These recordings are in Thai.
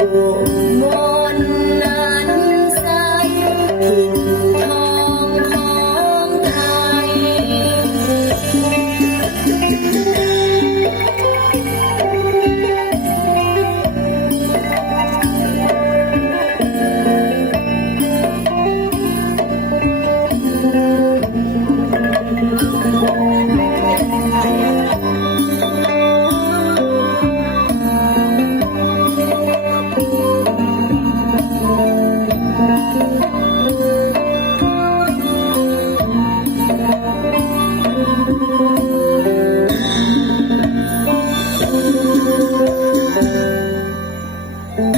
네.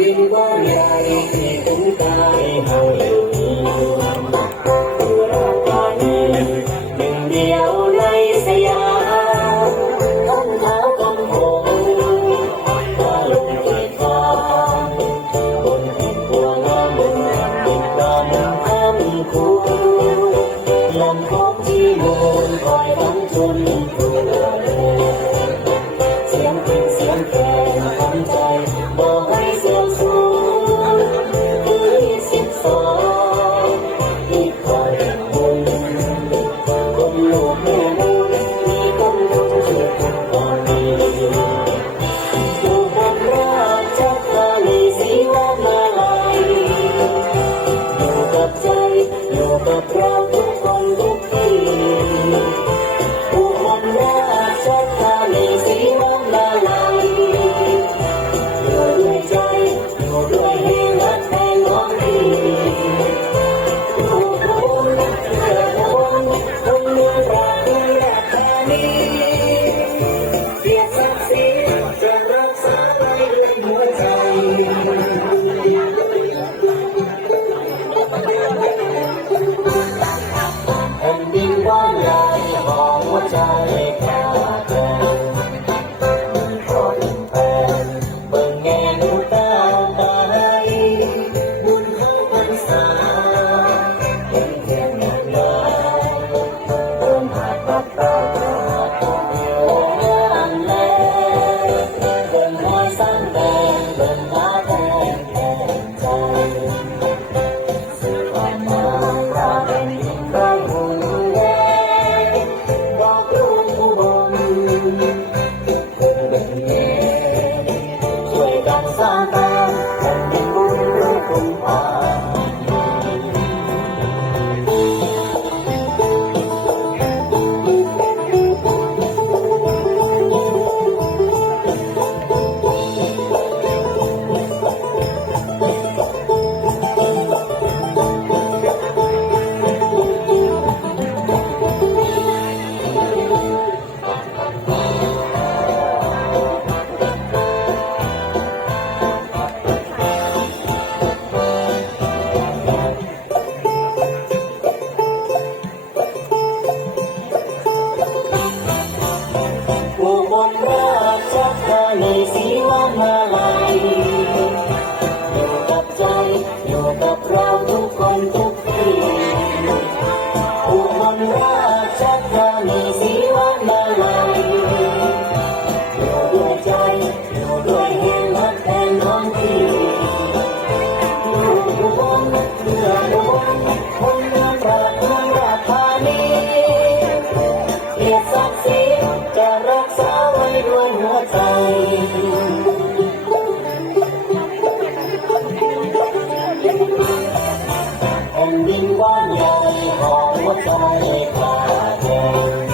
ลิงบ่ใหญ่ที่ตุ้งตายเฮาเร็วนี้ Oh. ดินว่างใหญ่หอมวัดใจกลาง